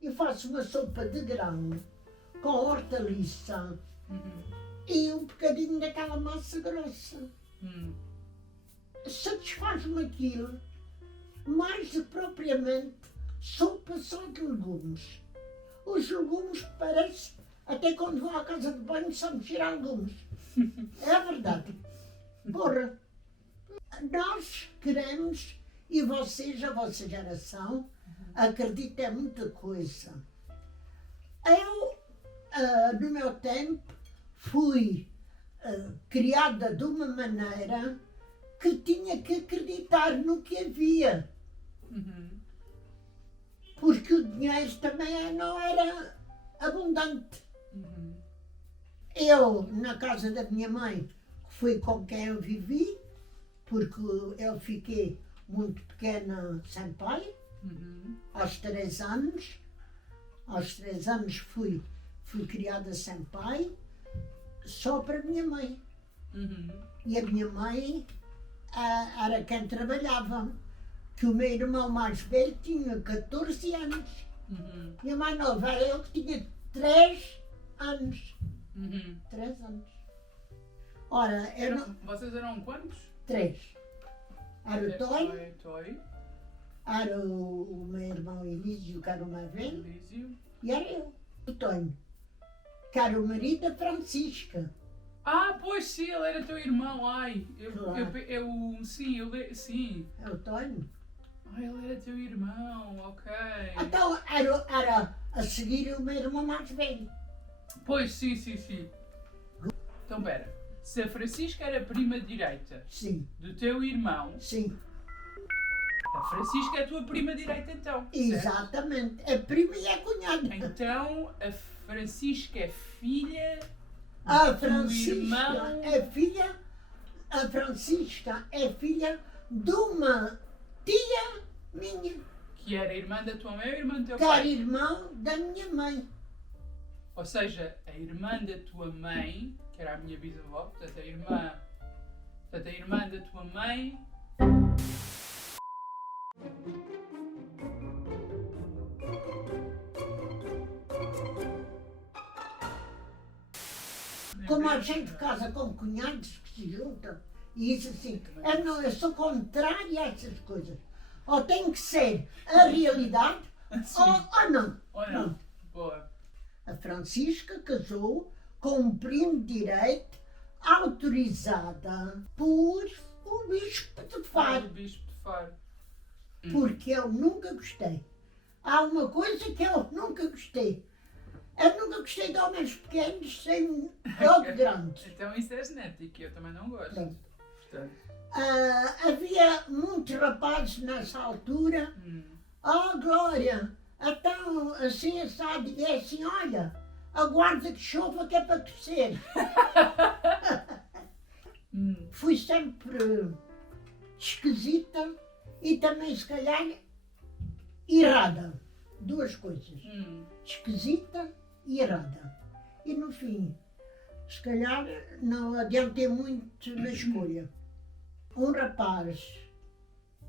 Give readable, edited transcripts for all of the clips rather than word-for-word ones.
e faço uma sopa de grão com hortaliça e um bocadinho daquela massa grossa. Satisfaz-me aquilo, mais do que propriamente sopa só de legumes. Os legumes parece, até quando vou à casa de banho, só me tirar legumes. É verdade. Porra, nós queremos, e vocês, a vossa geração, acreditam em muita coisa. Eu, no meu tempo, fui criada de uma maneira que tinha que acreditar no que havia. Porque o dinheiro também não era abundante. Eu, na casa da minha mãe, foi com quem eu vivi, porque eu fiquei muito pequena sem pai, aos 3 anos. Aos 3 anos fui criada sem pai, só para a minha mãe. E a minha mãe era quem trabalhava, que o meu irmão mais velho tinha 14 anos. E a mais nova era eu, que tinha 3 anos. 3 anos. Ora, Vocês eram quantos? 3. Era o Tonho, Toy, era o meu irmão Elísio, que era o mais velho, Elísio. e era eu, o Tonho, que era o marido da Francisca. Ah, pois sim, ele era teu irmão. Ai, Claro. sim. É o Tonho. Ai, ele era teu irmão, ok. Então era a seguir o meu irmão mais velho. Pois, sim. Então, pera. Se a Francisca era prima direita Sim, do teu irmão, sim, a Francisca é a tua prima direita então, certo? exatamente. É prima e é cunhada. Então, a Francisca é filha A do Francisca irmão... é filha, a Francisca é filha de uma tia minha, Que era irmã da tua mãe ou irmã do teu que era pai? irmão da minha mãe. Ou seja, a irmã da tua mãe, que era a minha bisavó, portanto a irmã da tua mãe... Como a gente casa com cunhados que se juntam, e isso assim, eu sou contrária a essas coisas. Ou tem que ser a realidade, ou não. Ou não? Boa. A Francisca casou com um primo direito autorizada por o bispo de O Faro, bispo de Faro. porque eu nunca gostei. Há uma coisa que eu nunca gostei. Eu nunca gostei de homens pequenos sem ou de grandes. Então isso é genético, eu também não gosto. Pronto. Portanto, Havia muitos rapazes nessa altura. Oh, Glória, então assim assado, e é assim, olha, aguarda que chova que é para crescer. Fui sempre esquisita e também, se calhar, errada. 2 coisas. Esquisita e errada. E no fim, se calhar, não adiantei muito na escolha. Um rapaz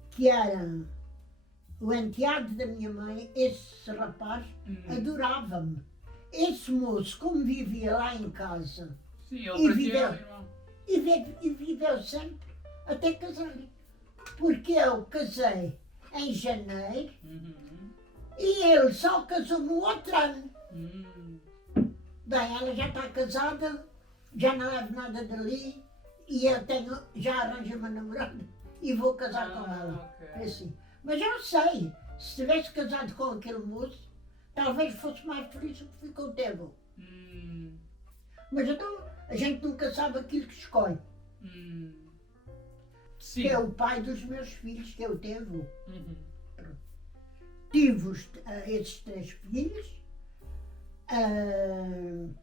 que era o enteado da minha mãe, esse rapaz adorava-me. Esse moço, como vivia lá em casa, sim, E ele para ti viveu. era o irmão. e viveu sempre até casar. Porque eu casei em janeiro e ele só casou no outro ano. Bem, ela já está casada, já não levo nada dali e eu já arranjei uma namorada e vou casar com ela. Ok. É assim. Mas eu sei, se tivesse casado com aquele moço, talvez fosse mais feliz do que fui com o teu. Mas então a gente nunca sabe aquilo que escolhe. Sim. Que é o pai dos meus filhos, que é o teu avô. Tive esses 3 filhos.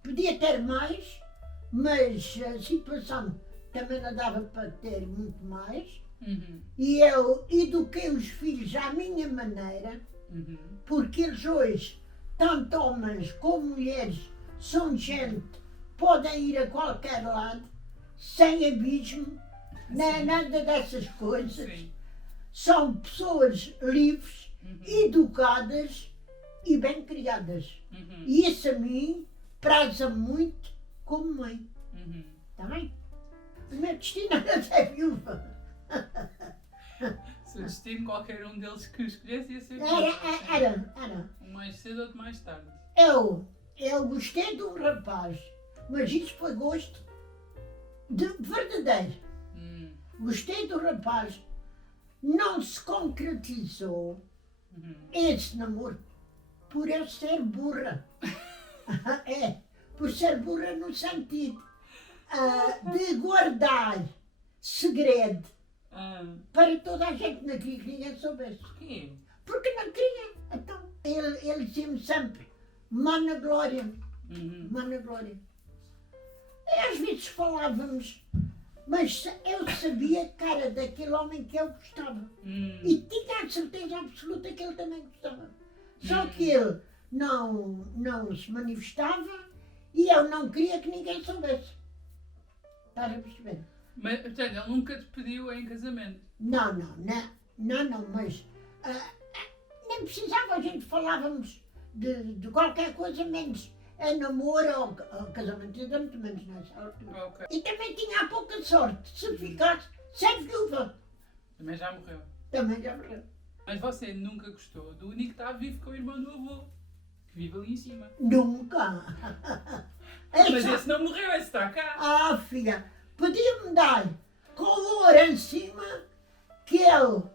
Podia ter mais, mas a situação também não dava para ter muito mais. E eu eduquei os filhos à minha maneira, porque eles hoje, tanto homens como mulheres, são gente, podem ir a qualquer lado, sem abismo, nem nada dessas coisas. Sim. São pessoas livres, educadas e bem criadas. Uhum. E isso a mim praza muito como mãe. Uhum. Está bem? O meu destino era ser viúva. Se o destino, qualquer um deles que escolhesse ia ser Era. mais cedo ou mais tarde. Eu gostei de um rapaz, mas isso foi gosto verdadeiro. Gostei do rapaz, não se concretizou esse namoro por eu ser burra. Por ser burra no sentido de guardar segredo para toda a gente. Não queria que ninguém soubesse. Porquê? Porque não queria. Então, ele dizia-me sempre, Mana Glória, Mana Glória. E às vezes falávamos, mas eu sabia que era daquele homem que eu gostava. E tinha a certeza absoluta que ele também gostava. Só que ele não se manifestava e eu não queria que ninguém soubesse. Estás a perceber? Mas, portanto, ele nunca te pediu em casamento? Não, mas nem precisava, a gente falávamos de qualquer coisa menos a namoro ou casamento, ainda muito menos nessa altura. Ok. E também tinha a pouca sorte, se ficasse sem viúva, Também já morreu. também já morreu. Mas você nunca gostou do único que está vivo com o irmão do avô, que vive ali em cima. Nunca. Mas esse não morreu, esse está cá. Filha, podia-me dar com o ouro em cima que eu...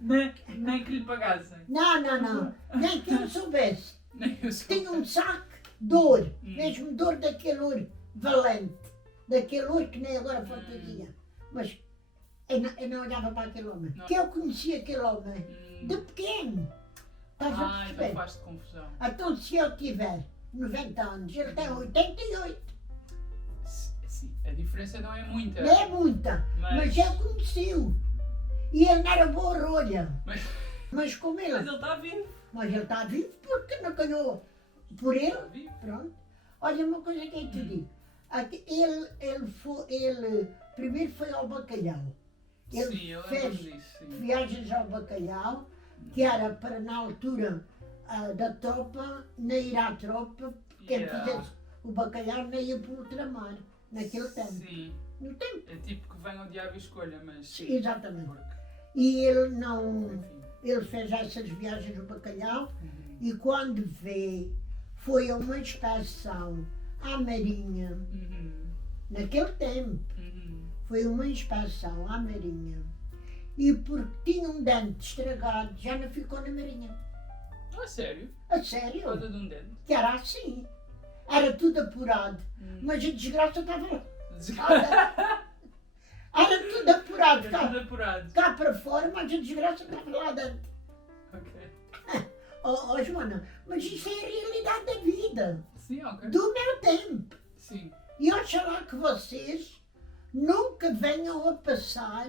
Nem que lhe pagassem. Não, nem que eu soubesse. Nem eu sou. Tinha um saco de ouro, mesmo de ouro daquele ouro valente, daquele ouro que nem agora fantasia. Mas eu não olhava para aquele homem, Não. que eu conhecia aquele homem de pequeno. Estás a Então perceber? faz-te confusão. Então se eu tiver 90 anos, ele tem 88, Sim, a diferença não é muita. não é muita, mas eu conheci-o. E ele não era boa rolha, mas como Mas ele... ele está vivo. Mas ele está vivo porque não ganhou por ele. Está vivo. Pronto. Olha uma coisa que eu te digo. Ele primeiro foi ao Bacalhau. Ele Sim, eu fez lembro disso. Sim. viagens ao Bacalhau, que era para na altura da tropa, não ir à tropa, quem fizesse o Bacalhau não ia para o ultramar, naquele tempo. Sim. No tempo. É tipo que vem ao diabo e escolha, mas. Sim. Exatamente. Porque, E ele não... enfim. Ele fez essas viagens ao Bacalhau. E quando veio, foi a uma inspeção à Marinha, naquele tempo, foi uma inspeção à Marinha, e porque tinha um dente estragado, já não ficou na Marinha. Ah, sério? A Por sério? causa de um dente? Que era assim. Era tudo apurado, mas a desgraça estava lá. Era tudo apurado, É tudo apurado. cá para fora, mas a desgraça estava lá dentro. Ok. Oh, Joana, mas isso é a realidade da vida, Sim, ok. do meu tempo. Sim. E oxalá que vocês nunca venham a passar,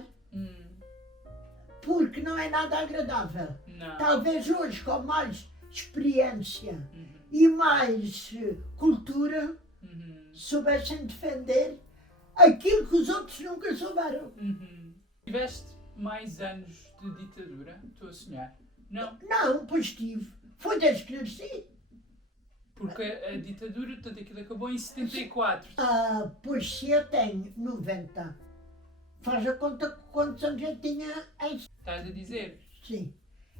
porque não é nada agradável. Não. Talvez hoje, com mais experiência e mais cultura, soubessem defender aquilo que os outros nunca souberam. Tiveste mais anos de ditadura? Estou a sonhar. Não. Não, pois tive. Foi desde que nasci. Porque a ditadura, portanto, aquilo acabou em 74. Pois se eu tenho 90, faz a conta quantos anos eu tinha em... Estás a dizer? Sim.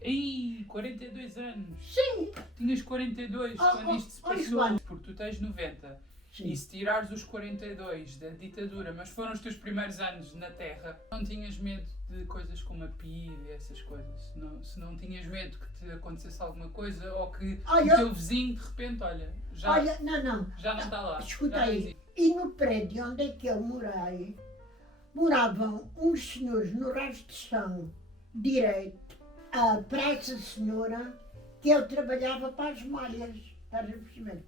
Ih, 42 anos. Sim. Tinhas 42 quando isto se passou. Joana. Porque tu tens 90. Sim. E se tirares os 42 da ditadura, mas foram os teus primeiros anos na Terra, não tinhas medo de coisas como a PIDE e essas coisas? Se não tinhas medo que te acontecesse alguma coisa ou que Olha, o teu vizinho de repente, olha, já não. não está lá. Escuta já não aí. existe. E no prédio onde é que eu morei, moravam uns senhores no resto de chão direito para essa senhora que eu trabalhava para as malhas. Estás a perceber?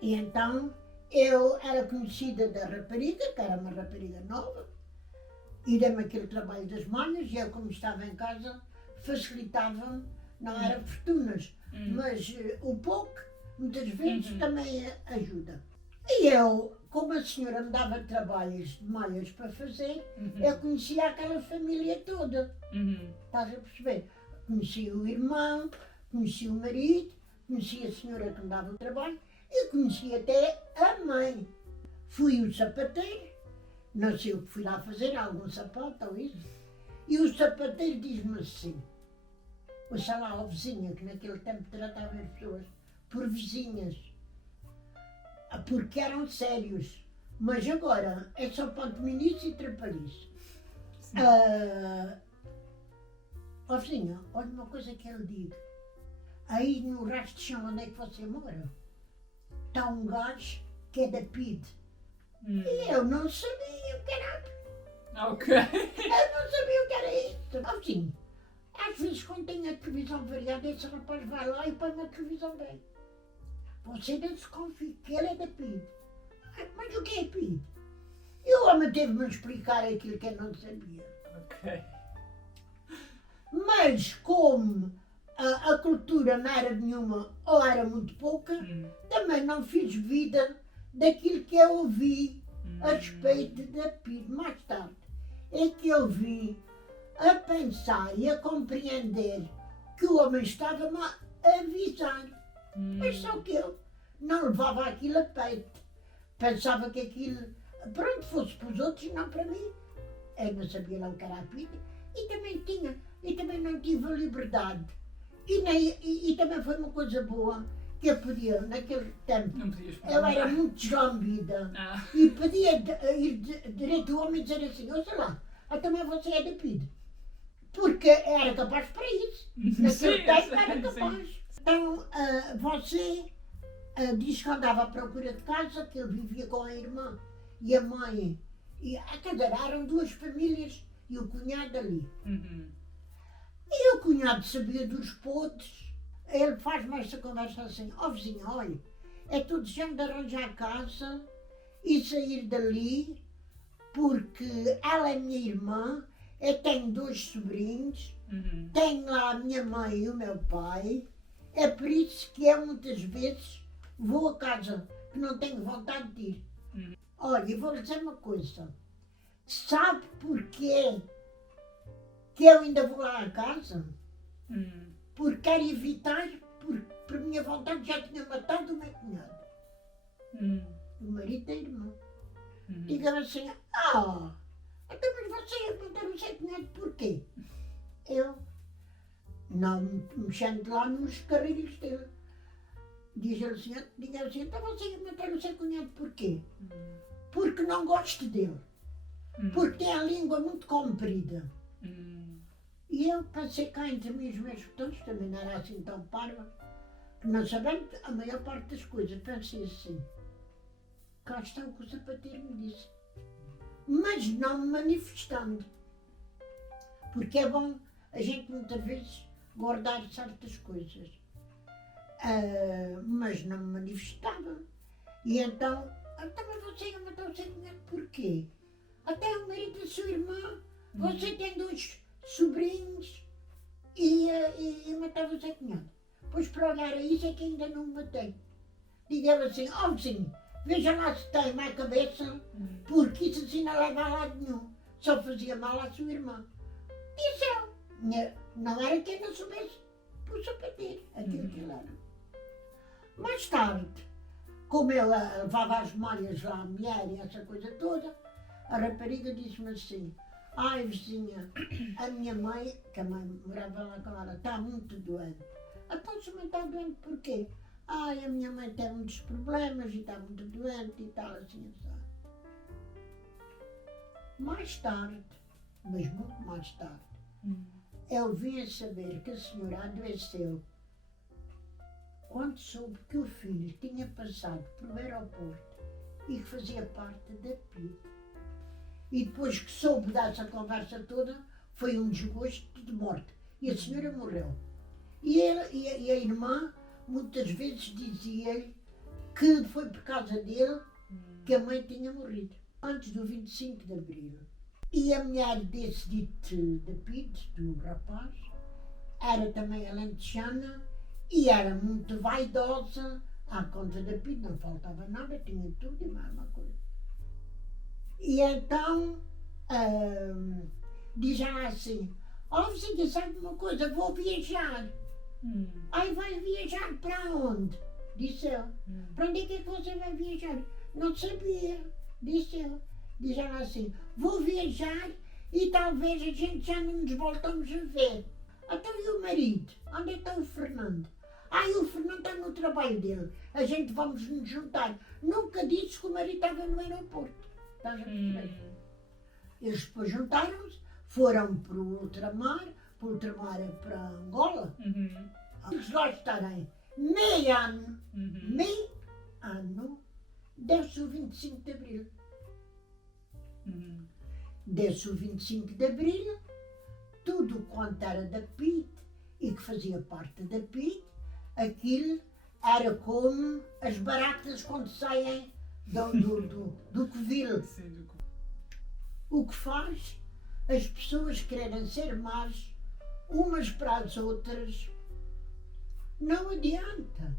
E então eu era conhecida da rapariga, que era uma rapariga nova, e dei-me aquele trabalho das malhas, e eu, como estava em casa, facilitava-me, não era fortunas, mas o pouco, muitas vezes, também ajuda. E eu, como a senhora me dava trabalhos de malhas para fazer, eu conhecia aquela família toda. Estás a perceber? Conheci o irmão, conheci o marido, conheci a senhora que me dava o trabalho e conheci até a mãe. Fui o sapateiro, não sei o que fui lá fazer, algum sapato ou isso. E o sapateiro diz-me assim, ouça lá, a vizinha, que naquele tempo tratava as pessoas por vizinhas, porque eram sérios. Mas agora é só pantominice e trapalhice. Ó vizinha, olha uma coisa que eu digo. Aí no rastro de chão onde é que você mora, está um gajo que é da PID. E eu não sabia o que era. Ok. Eu não sabia o que era isso. Ó vizinho, às vezes quando tenho a televisão variada, esse rapaz vai lá e põe uma televisão bem. Você não se confia que ele é da PID. Mas o que é PID? E o homem teve-me a explicar aquilo que eu não sabia. Ok. Mas como a cultura não era nenhuma ou era muito pouca, também não fiz vida daquilo que eu ouvi a respeito da PID. Mais tarde é que eu vi a pensar e a compreender que o homem estava-me a avisar. Mas só que eu não levava aquilo a peito. Pensava que aquilo, pronto, fosse para os outros, não para mim. Eu não sabia lá o que era a PID e também não tive a liberdade. E também foi uma coisa boa, que eu podia, naquele tempo, Não podias eu era muito deslambida Ah. e podia ir direito ao homem e dizer assim, ouça lá, também você é da PID. Porque era capaz para isso. Naquele Sim, tempo era sim. capaz. Então, você diz que andava à procura de casa, que ele vivia com a irmã e a mãe. E, quer dizer, eram duas famílias e o cunhado ali. E o cunhado sabia dos podres. Ele faz-me esta conversa assim, ó vizinha, olha, é tudo já de arranjar casa e sair dali, porque ela é minha irmã, eu tenho 2 sobrinhos, tenho lá a minha mãe e o meu pai, é por isso que eu muitas vezes vou a casa que não tenho vontade de ir. Olha, eu vou-lhe dizer uma coisa, sabe porquê que eu ainda vou lá à casa? Porque quero evitar, porque por minha vontade já tinha matado o meu cunhado, o marido da irmã. Diga assim, então mas você ia matar o seu cunhado porquê? Eu, não mexendo lá nos carreiros dele. Diga assim, então você ia matar o seu cunhado porquê? Porque não gosto dele. Porque tem a língua muito comprida. E eu passei cá entre mim os meus botões, também não era assim tão parva, que não sabendo a maior parte das coisas, pensei assim, cá está o que o sapateiro me disse. Mas não me manifestando. Porque é bom a gente muitas vezes guardar certas coisas. Mas não me manifestava. E então mas você ia matar o seu cunhado porquê? Até o marido da sua irmã, você tem 2 sobrinhos e matava o seu cunhado. Pois para olhar a isso é que ainda não me matei. Diga-lhe assim, vizinho, veja lá se tem mais cabeça, porque isso assim não leva a lado nenhum. Só fazia mal à sua irmã. Disse eu. Não era que eu não soubesse por sapateiro, aquilo que ele era. Mais tarde, como eu levava as malhas lá à mulher e essa coisa toda, a rapariga disse-me assim, ai vizinha, a minha mãe, que a mãe morava lá com ela, está muito doente. Então se mãe está doente porquê? Ai, a minha mãe tem muitos problemas e está muito doente e tal, assim, assim. Mais tarde, mas muito mais tarde, eu vim a saber que a senhora adoeceu quando soube que o filho tinha passado pelo aeroporto e que fazia parte da PID. E depois que soube dessa conversa toda, foi um desgosto de morte. E a senhora morreu. E a irmã muitas vezes dizia-lhe que foi por causa dele que a mãe tinha morrido, antes do 25 de Abril. E a mulher desse dito da PID, do rapaz, era também alentejana e era muito vaidosa à conta da PID, não faltava nada, tinha tudo e mais uma coisa. E então, diz ela assim, Ó, você sabe uma coisa, vou viajar. Ai, vai viajar para onde? Disse ela. Para onde é que você vai viajar? Não sabia, disse ela. Diz ela assim, vou viajar e talvez a gente já não nos voltamos a ver. Então e o marido? Onde é que está o Fernando? Ai, o Fernando está no trabalho dele. A gente vamos nos juntar. Nunca disse que o marido estava no aeroporto. Estás a perceber? Eles depois juntaram-se, foram para o ultramar. Para o ultramar é para Angola. Eles lá estarem meio ano, deve-se o 25 de Abril. Desse o 25 de Abril, tudo quanto era da PIT e que fazia parte da PIT, aquilo era como as baratas quando saem do covil. O que faz as pessoas quererem ser más umas para as outras, não adianta.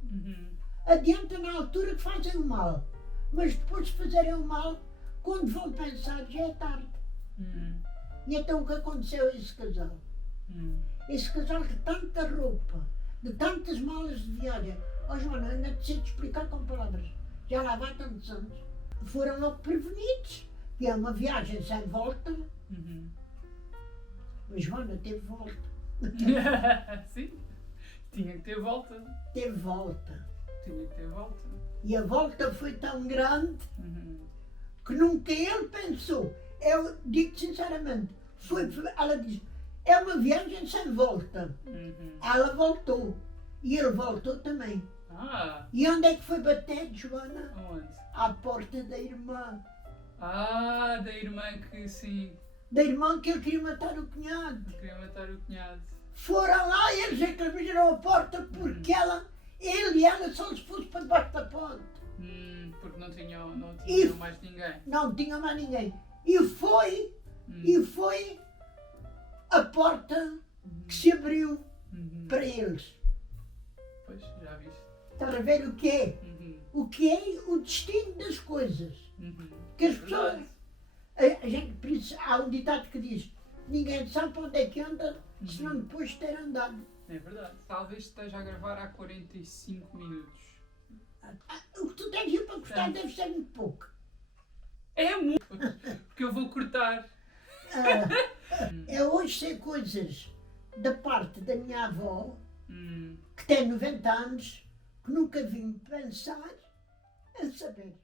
Adianta na altura que fazem o mal, mas depois de fazerem o mal, quando vão pensar já é tarde. E então o que aconteceu a esse casal? Esse casal de tanta roupa, de tantas malas de viagem, Joana, eu ainda te sei te explicar com palavras, já lá vai tantos anos, foram logo prevenidos, que é uma viagem sem volta, mas Joana teve volta. Sim, tinha que ter volta. Teve volta. Tinha que ter volta. E a volta foi tão grande que nunca ele pensou. Eu digo sinceramente, ela diz, é uma viagem sem volta. Ela voltou. E ele voltou também. E onde é que foi bater, Joana? Onde? À porta da irmã. Da irmã que sim. Da irmã que ele queria matar o cunhado. Queria matar o cunhado. Foram lá e eles é que abriram a porta porque ele e ela só se fosse para debaixo da ponte. Porque não tinham mais ninguém. Não tinha mais ninguém. E foi a porta que se abriu para eles. Pois, já viste. Estás a ver o que é? O que é o destino das coisas. Que as pessoas... A gente, por isso, há um ditado que diz, ninguém sabe para onde é que anda, se não depois de ter andado. É verdade. Talvez esteja a gravar há 45 minutos. O que tu tens para gostar deve ser muito pouco. É muito! Porque eu vou cortar. É hoje ser coisas da parte da minha avó, que tem 90 anos, que nunca vim pensar a saber.